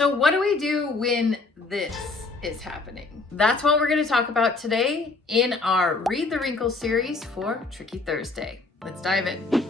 So what do we do when this is happening? That's what we're going to talk about today in our Read the Wrinkles series for Tricky Thursday. Let's dive in.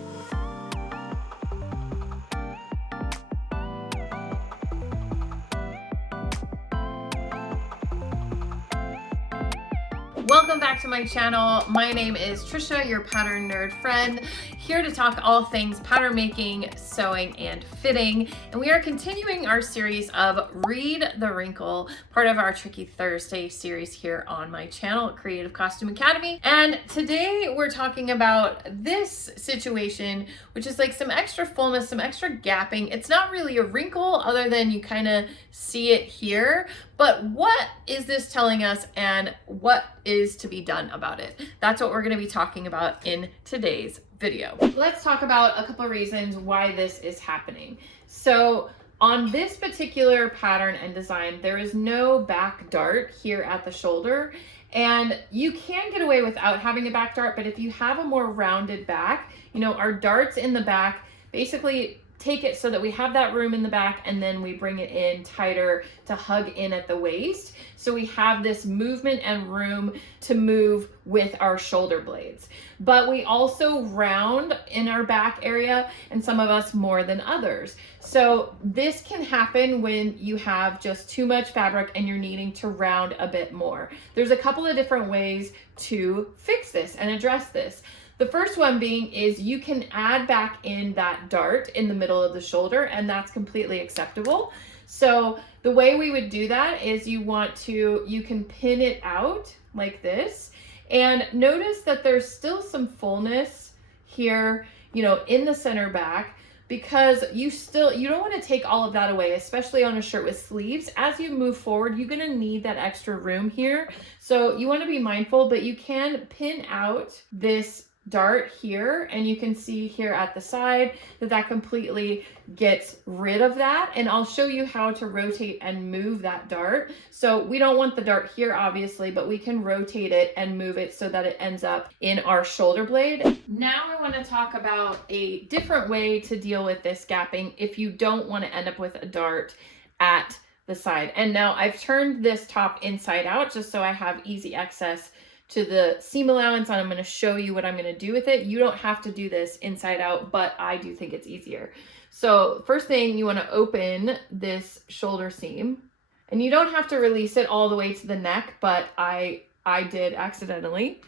Welcome back to my channel. My name is Trisha, your pattern nerd friend, here to talk all things pattern making, sewing, and fitting. And we are continuing our series of Read the Wrinkle, part of our Tricky Thursday series here on my channel, Creative Costume Academy. And today we're talking about this situation, which is like some extra fullness, some extra gapping. It's not really a wrinkle other than you kind of see it here. But what is this telling us and what is to be done about it? That's what we're going to be talking about in today's video. Let's talk about a couple of reasons why this is happening. So on this particular pattern and design, there is no back dart here at the shoulder. And you can get away without having a back dart, but if you have a more rounded back, you know, our darts in the back basically take it so that we have that room in the back, and then we bring it in tighter to hug in at the waist. So we have this movement and room to move with our shoulder blades. But we also round in our back area, and some of us more than others. So this can happen when you have just too much fabric and you're needing to round a bit more. There's a couple of different ways to fix this and address this. The first one being is you can add back in that dart in the middle of the shoulder, and that's completely acceptable. So the way we would do that is you can pin it out like this, and notice that there's still some fullness here, you know, in the center back, because you don't want to take all of that away, especially on a shirt with sleeves. As you move forward, you're going to need that extra room here. So you want to be mindful, but you can pin out this dart here, and you can see here at the side that completely gets rid of that. And I'll show you how to rotate and move that dart. So we don't want the dart here, obviously, but we can rotate it and move it so that it ends up in our shoulder blade. Now I want to talk about a different way to deal with this gapping if you don't want to end up with a dart at the side. And now I've turned this top inside out just so I have easy access to the seam allowance, and I'm going to show you what I'm going to do with it. You don't have to do this inside out, but I do think it's easier. So first thing, you want to open this shoulder seam, and you don't have to release it all the way to the neck, but I did accidentally.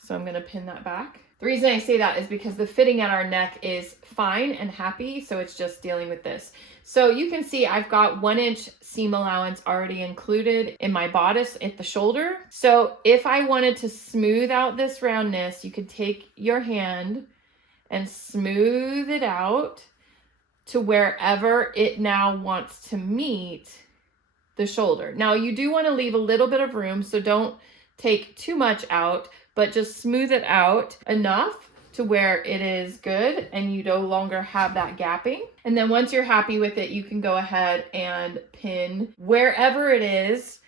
So I'm going to pin that back. The reason I say that is because the fitting at our neck is fine and happy, so it's just dealing with this. So you can see I've got 1 inch seam allowance already included in my bodice at the shoulder. So if I wanted to smooth out this roundness, you could take your hand and smooth it out to wherever it now wants to meet the shoulder. Now you do want to leave a little bit of room, so don't take too much out, but just smooth it out enough to where it is good and you no longer have that gapping. And then once you're happy with it, you can go ahead and pin wherever it is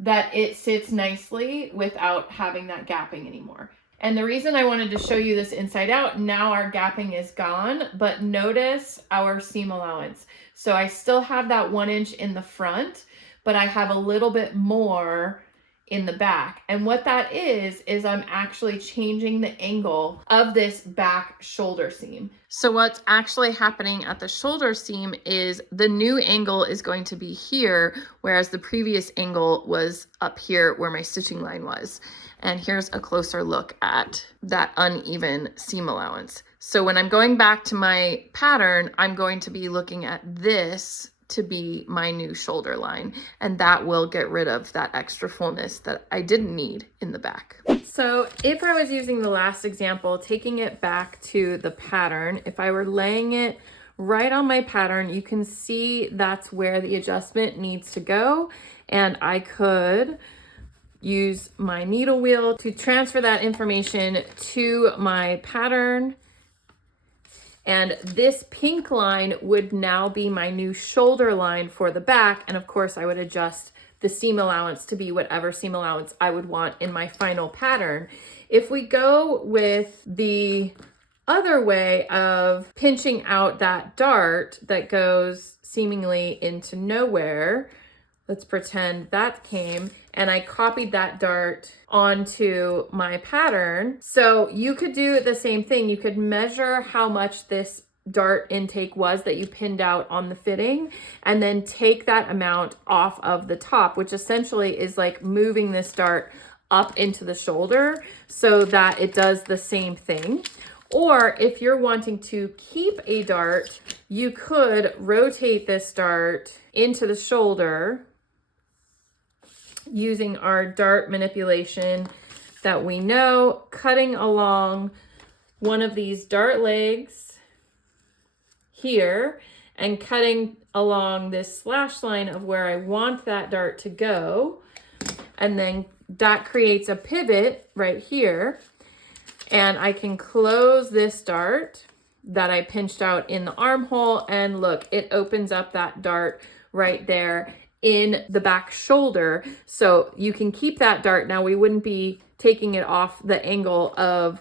that it sits nicely without having that gapping anymore. And the reason I wanted to show you this inside out, now our gapping is gone, but notice our seam allowance. So I still have that 1 inch in the front, but I have a little bit more in the back. And what that is I'm actually changing the angle of this back shoulder seam. So what's actually happening at the shoulder seam is the new angle is going to be here, whereas the previous angle was up here where my stitching line was. And here's a closer look at that uneven seam allowance. So when I'm going back to my pattern, I'm going to be looking at this to be my new shoulder line, and that will get rid of that extra fullness that I didn't need in the back. So if I was using the last example, taking it back to the pattern, if I were laying it right on my pattern, you can see that's where the adjustment needs to go, and I could use my needle wheel to transfer that information to my pattern. And this pink line would now be my new shoulder line for the back. And of course I would adjust the seam allowance to be whatever seam allowance I would want in my final pattern. If we go with the other way of pinching out that dart that goes seemingly into nowhere. Let's pretend that came, and I copied that dart onto my pattern. So you could do the same thing. You could measure how much this dart intake was that you pinned out on the fitting, and then take that amount off of the top, which essentially is like moving this dart up into the shoulder so that it does the same thing. Or if you're wanting to keep a dart, you could rotate this dart into the shoulder using our dart manipulation that we know, cutting along one of these dart legs here and cutting along this slash line of where I want that dart to go. And then that creates a pivot right here. And I can close this dart that I pinched out in the armhole, and look, it opens up that dart right there in the back shoulder. So you can keep that dart. Now we wouldn't be taking it off the angle of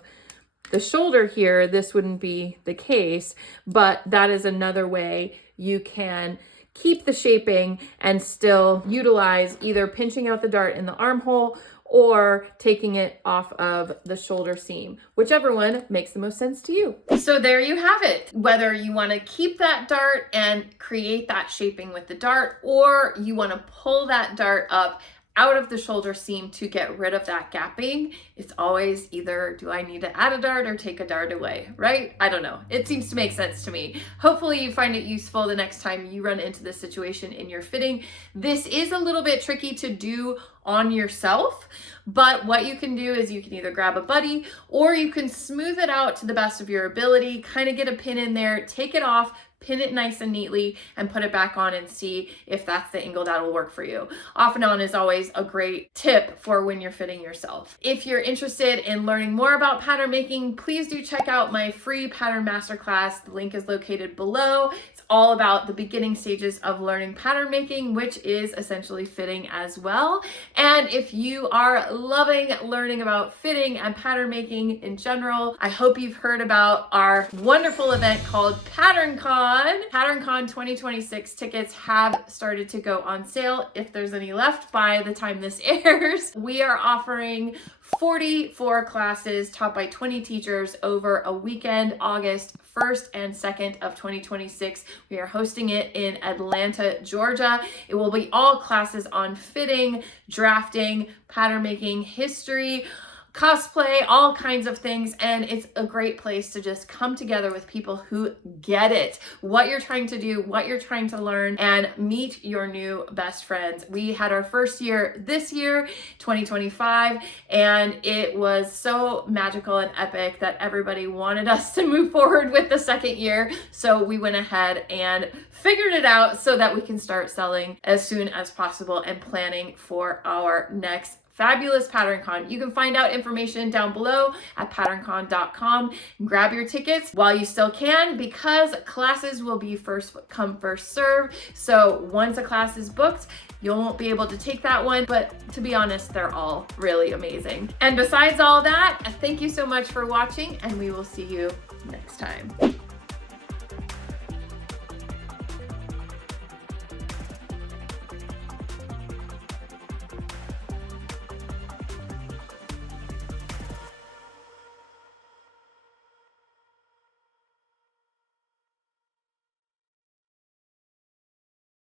the shoulder here. This wouldn't be the case, but that is another way you can keep the shaping and still utilize either pinching out the dart in the armhole or taking it off of the shoulder seam, whichever one makes the most sense to you. So there you have it. Whether you want to keep that dart and create that shaping with the dart, or you want to pull that dart up out of the shoulder seam to get rid of that gapping, it's always either do I need to add a dart or take a dart away, right? I don't know. It seems to make sense to me. Hopefully you find it useful the next time you run into this situation in your fitting. This is a little bit tricky to do on yourself, but what you can do is you can either grab a buddy or you can smooth it out to the best of your ability, kind of get a pin in there, take it off, pin it nice and neatly, and put it back on and see if that's the angle that will work for you. Off and on is always a great tip for when you're fitting yourself. If you're interested in learning more about pattern making, please do check out my free pattern masterclass. The link is located below. It's all about the beginning stages of learning pattern making, which is essentially fitting as well. And if you are loving learning about fitting and pattern making in general, I hope you've heard about our wonderful event called PatternCon. PatternCon 2026 tickets have started to go on sale, if there's any left by the time this airs. We are offering 44 classes taught by 20 teachers over a weekend, August 1st and 2nd of 2026. We are hosting it in Atlanta, Georgia. It will be all classes on fitting, drafting, pattern making, history, cosplay, all kinds of things, and it's a great place to just come together with people who get it, what you're trying to do, what you're trying to learn, and meet your new best friends. We had our first year this year, 2025, and it was so magical and epic that everybody wanted us to move forward with the second year, so we went ahead and figured it out so that we can start selling as soon as possible and planning for our next fabulous PatternCon. You can find out information down below at patterncon.com. Grab your tickets while you still can, because classes will be first come, first serve. So once a class is booked, you won't be able to take that one, but to be honest, they're all really amazing. And besides all that, thank you so much for watching, and we will see you next time.